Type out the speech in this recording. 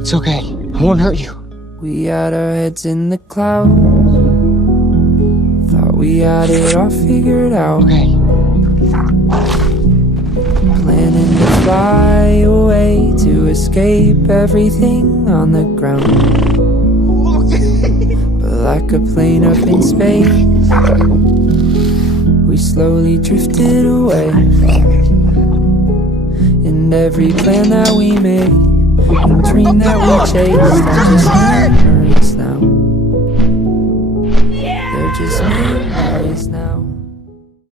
It's okay. I won't hurt you. We had our heads in the clouds. Thought we had it all figured out. Okay. Planning to fly away to escape everything on the ground. But like a plane up in space, we slowly drifted away. And every plan that we made and dream that we chased are just memories now. They're just memories now.